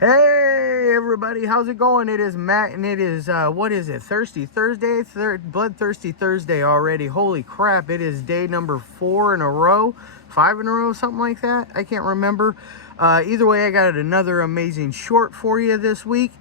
Hey everybody, how's it going? It is Matt, and it is what is it? Thirsty Thursday, Bloodthirsty Thursday already. Holy crap! It is day number 4 in a row, 5 in a row, something like that. I can't remember. Either way, I got another amazing short for you this week.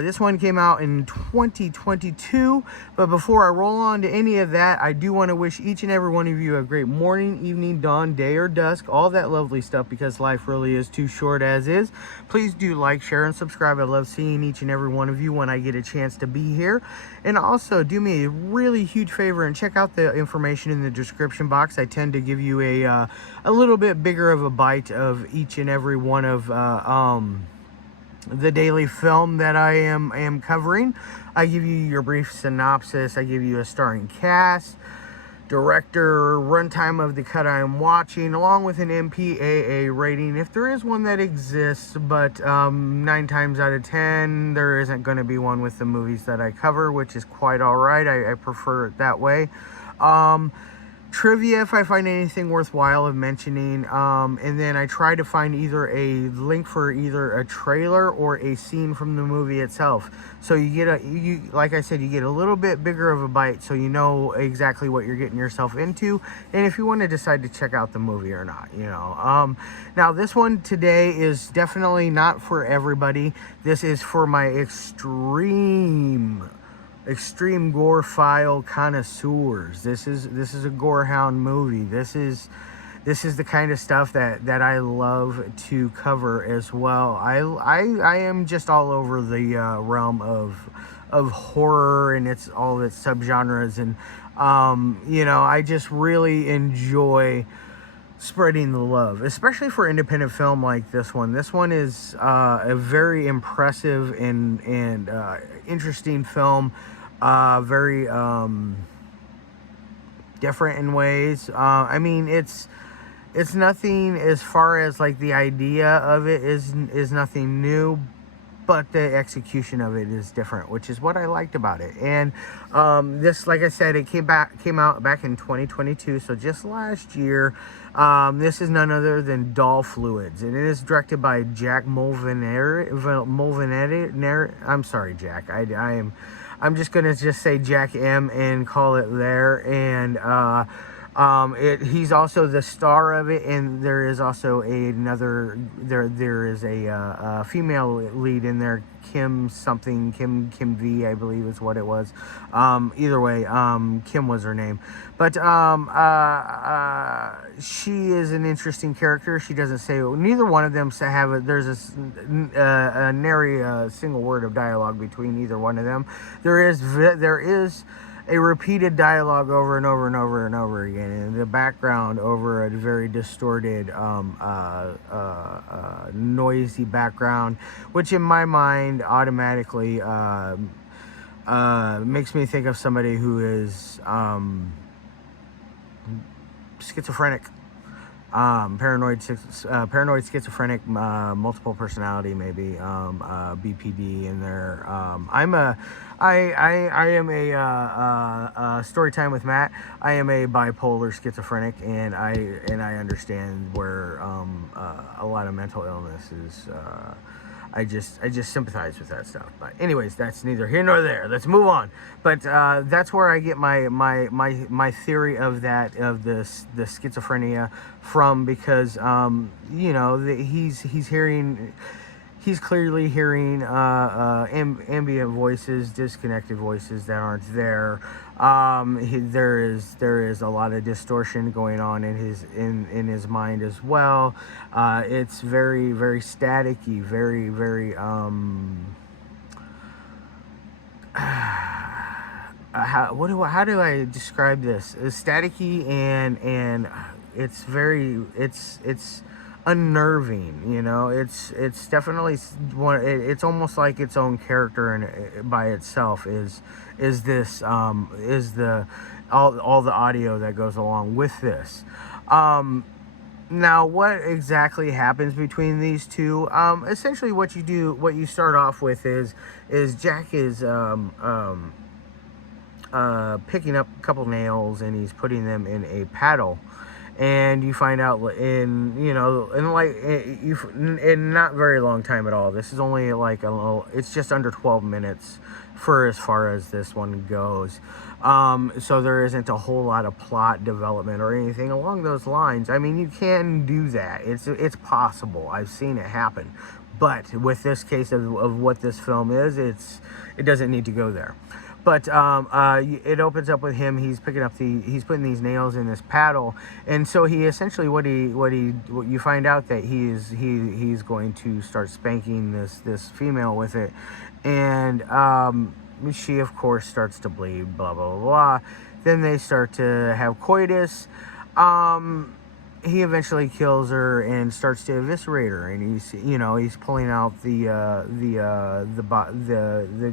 This one came out in 2022, but before I roll on to any of that, I do want to wish each and every one of you a great morning, evening, dawn, day, or dusk, all that lovely stuff, because life really is too short as is. Please do like, share, and subscribe. I love seeing each and every one of you when I get a chance to be here. And also, do me a really huge favor and check out the information in the description box. I tend to give you a little bit bigger of a bite of each and every one of the daily film that I am covering. I give you your brief synopsis. I give you a starring cast, director, runtime of the cut I am watching, along with an MPAA rating, if there is one that exists. But 9 times out of 10, there isn't going to be one with the movies that I cover, which is quite all right. I prefer it that way. Trivia, if I find anything worthwhile of mentioning, and then I try to find either a link for either a trailer or a scene from the movie itself, so you get like I said, you get a little bit bigger of a bite, so you know exactly what you're getting yourself into, and if you want to decide to check out the movie or not, now this one today is definitely not for everybody. This is for my extreme gore file connoisseurs. This is a gorehound movie. This is the kind of stuff that I love to cover as well. I am just all over the realm of horror and all of its subgenres, and I just really enjoy spreading the love, especially for independent film like this one. This one is a very impressive and interesting film, very different in ways. I mean, it's nothing as far as like the idea of it is nothing new, but the execution of it is different, which is what I liked about it. And this, like I said, it came out back in 2022, so just last year. This is none other than Doll Fluids, and it is directed by Jack Mulvanerty. I'm sorry, Jack. I'm just gonna say Jack M and call it there. And he's also the star of it, and there is also another. There is a female lead in there, Kim V, I believe is what it was. Either way, Kim was her name, but she is an interesting character. She doesn't say, neither one of them have there's a nary a single word of dialogue between either one of them. There is a repeated dialogue over and over and over and over again in the background, over a very distorted, noisy background, which in my mind automatically makes me think of somebody who is schizophrenic, paranoid schizophrenic, multiple personality, maybe, BPD in there. I am a story time with Matt. I am a bipolar schizophrenic, and I understand where a lot of mental illness is. I just sympathize with that stuff. But anyways, that's neither here nor there. Let's move on. But that's where I get my theory of the schizophrenia from, because he's clearly hearing ambient voices, disconnected voices that aren't there. There is a lot of distortion going on in his mind as well. It's very, very staticky, very, very how do I describe this? It's staticky, and it's unnerving. It's definitely one. It's almost like its own character, and by itself is this all the audio that goes along with this. Now, what exactly happens between these two? Essentially, what you start off with is Jack is picking up a couple nails, and he's putting them in a paddle. And you find out in, you know, in like in not very long time at all. This is only like a little, it's just under 12 minutes for as far as this one goes. So there isn't a whole lot of plot development or anything along those lines. I mean, you can do that. It's possible. I've seen it happen. But with this case of what this film is, it doesn't need to go there. But it opens up with him. He's he's putting these nails in this paddle, and so he essentially what you find out that he's going to start spanking this female with it, and she of course starts to bleed. Blah blah blah blah. Then they start to have coitus. He eventually kills her and starts to eviscerate her, and he's pulling out the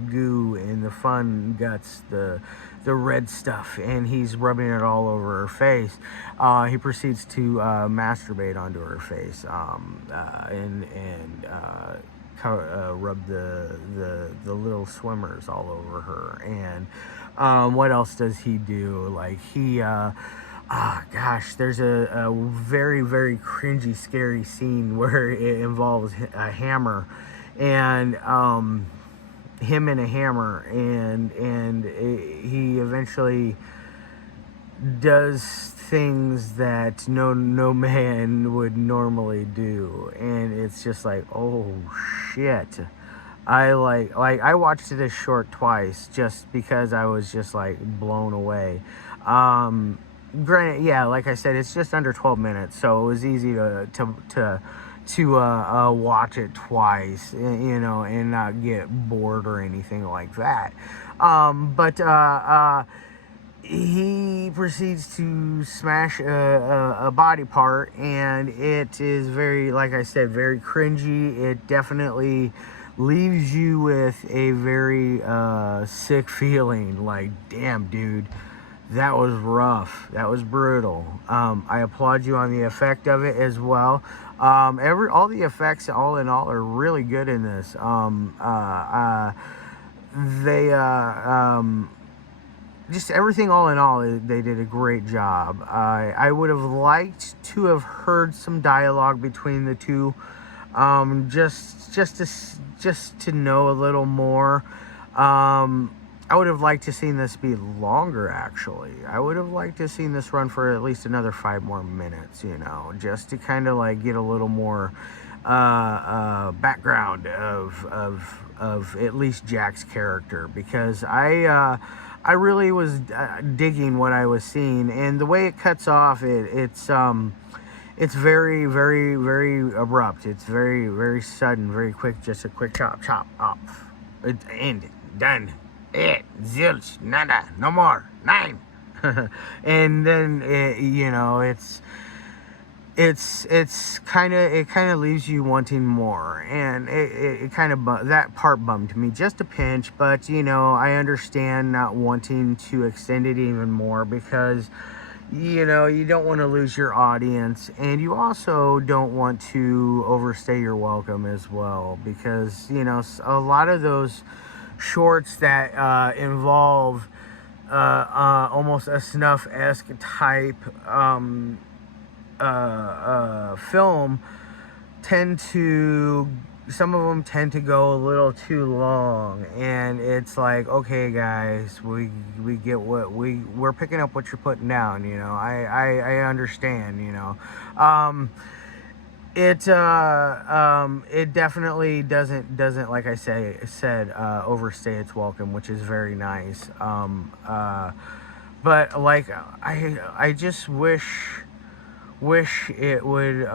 goo and the fun guts, the red stuff, and he's rubbing it all over her face. He proceeds to masturbate onto her face, and rub the little swimmers all over her. And what else does he do? Like gosh, there's a very, very cringy, scary scene where it involves a hammer, and him and a hammer, and he eventually does things that no man would normally do, and it's just like, oh shit. I watched this short twice just because I was just like blown away. Granted, yeah, like I said, it's just under 12 minutes, so it was easy to watch it twice, you know, and not get bored or anything like that. But he proceeds to smash a body part, and it is very, like I said, very cringy. It definitely leaves you with a very sick feeling, like, damn, dude. That was rough. That was brutal. I applaud you on the effect of it as well. All the effects, all in all, are really good in this. Just everything, all in all, they did a great job. I would have liked to have heard some dialogue between the two, just to know a little more. I would have liked to seen this be longer, actually. I would have liked to seen this run for at least another 5 more minutes, you know, just to kind of like get a little more background of at least Jack's character, because I really was digging what I was seeing, and the way it cuts off, it's very, very, very abrupt. It's very, very sudden, very quick, just a quick chop off. It's ended, done. Zilch, nada, no more, 9. And then it kind of leaves you wanting more, and it kind of that part bummed me just a pinch. But you know, I understand not wanting to extend it even more, because you know, you don't want to lose your audience, and you also don't want to overstay your welcome as well, because you know, a lot of those shorts that involve almost a snuff-esque type film some of them tend to go a little too long, and it's like, okay guys, we get what we're picking up what you're putting down, you know. I understand, you know. It definitely doesn't like I said overstay its welcome, which is very nice. But like I just wish it would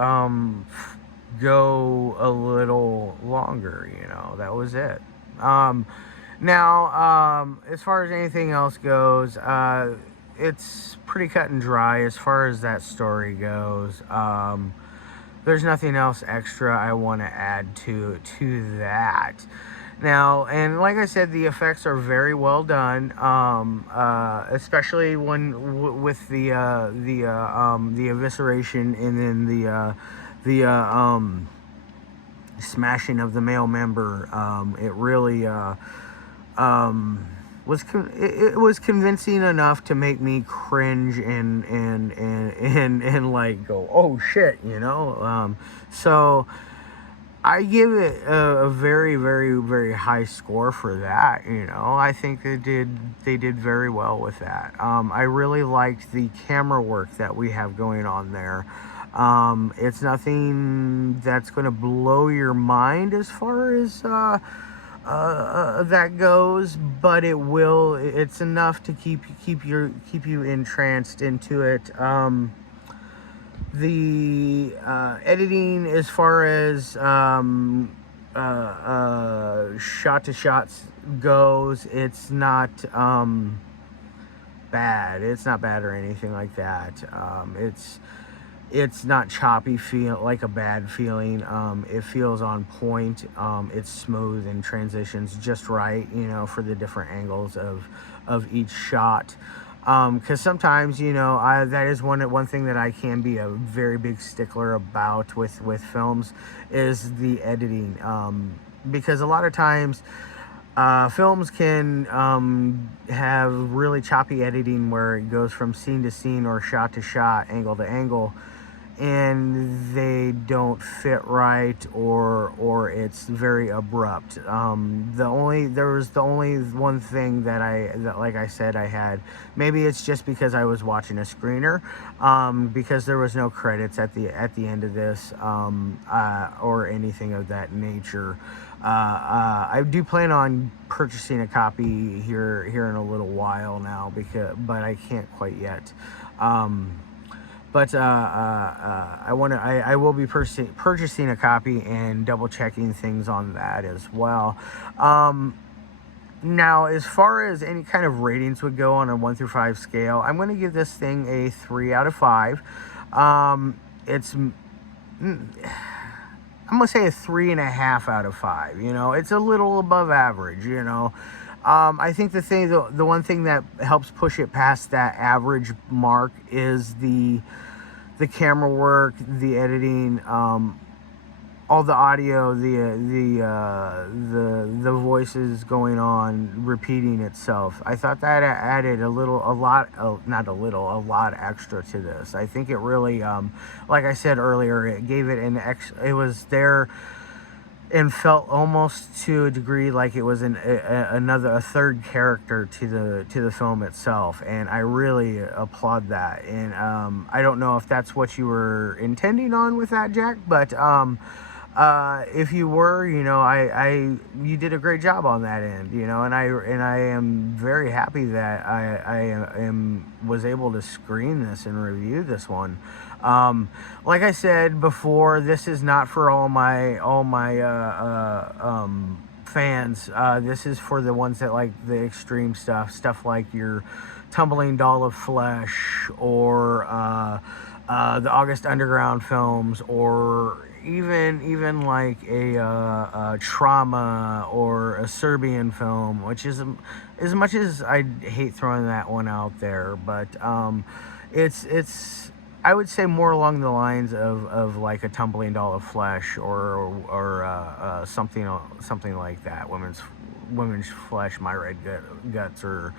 go a little longer, you know. That was it. Now as far as anything else goes, it's pretty cut and dry as far as that story goes. There's nothing else extra I want to add to that. Now, and like I said, the effects are very well done, especially when with the evisceration, and then the smashing of the male member. It really it was convincing enough to make me cringe and like go, oh shit, you know. So I give it a very, very, very high score for that. You know, I think they did very well with that. I really liked the camera work that we have going on there. It's nothing that's going to blow your mind as far as that goes, but it's enough to keep you entranced into it. The editing, as far as shot to shots goes, it's not bad. It's not bad or anything like that. It's not choppy, feel like a bad feeling. It feels on point. It's smooth and transitions just right, you know, for the different angles of each shot. Because sometimes, you know, that is one thing that I can be a very big stickler about with films is the editing. Because a lot of times films can have really choppy editing where it goes from scene to scene or shot to shot, angle to angle, and they don't fit right, or it's very abrupt. There was the only one thing that like I said, I had, maybe it's just because I was watching a screener, because there was no credits at the end of this, or anything of that nature. I do plan on purchasing a copy here in a little while now, but I can't quite yet. But I will be purchasing a copy and double checking things on that as well. Now, as far as any kind of ratings would go on a 1 through 5 scale, I'm going to give this thing a 3 out of 5. I'm going to say a 3.5 out of 5. You know, it's a little above average, you know. I think the one thing that helps push it past that average mark is the camera work, the editing, all the audio, the voices going on, repeating itself. I thought that added a lot extra to this. I think it really, like I said earlier, it gave it it was there and felt almost to a degree like it was a third character to the film itself, and I really applaud that. And I don't know if that's what you were intending on with that, Jack, but if you were, you know, you did a great job on that end, you know, and I am very happy that I was able to screen this and review this one. Like I said before, this is not for all my fans. This is for the ones that like the extreme stuff like your Tumbling Doll of Flesh, or the August Underground films, or even like a Trauma or a Serbian film, which is, as much as I hate throwing that one out there, but it's I would say more along the lines of like a Tumbling Doll of Flesh, or something like that. Women's Flesh, My Red Guts, or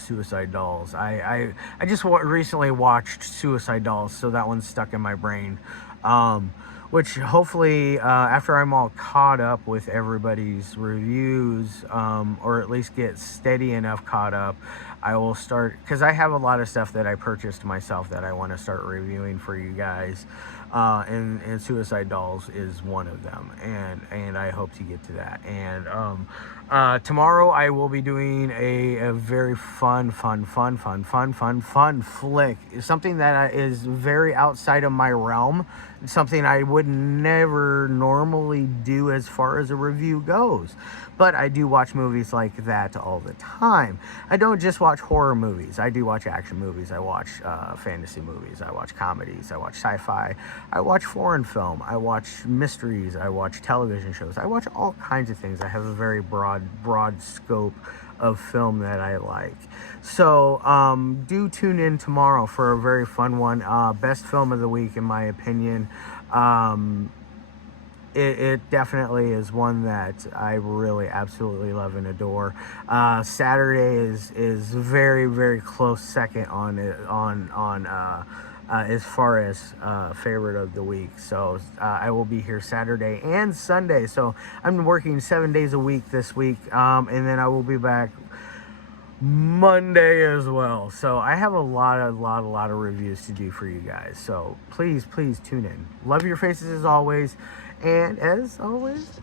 Suicide Dolls. I just recently watched Suicide Dolls, so that one's stuck in my brain. Which hopefully, after I'm all caught up with everybody's reviews, or at least get steady enough caught up, I will start, because I have a lot of stuff that I purchased myself that I want to start reviewing for you guys, and Suicide Dolls is one of them, and I hope to get to that. And tomorrow I will be doing a very fun flick, something that is very outside of my realm, something I would never normally do as far as a review goes, but I do watch movies like that all the time. I don't just watch horror movies. I do watch action movies. I watch fantasy movies. I watch comedies. I watch sci-fi. I watch foreign film. I watch mysteries. I watch television shows. I watch all kinds of things. I have a very broad scope of film that I like. So do tune in tomorrow for a very fun one. Best film of the week, in my opinion. it definitely is one that I really absolutely love and adore. Saturday is very, very close second on it on as far as favorite of the week. So I will be here Saturday and Sunday. So I'm working 7 days a week this week, and then I will be back Monday as well. So I have a lot of reviews to do for you guys. So please tune in. Love your faces as always, and as always,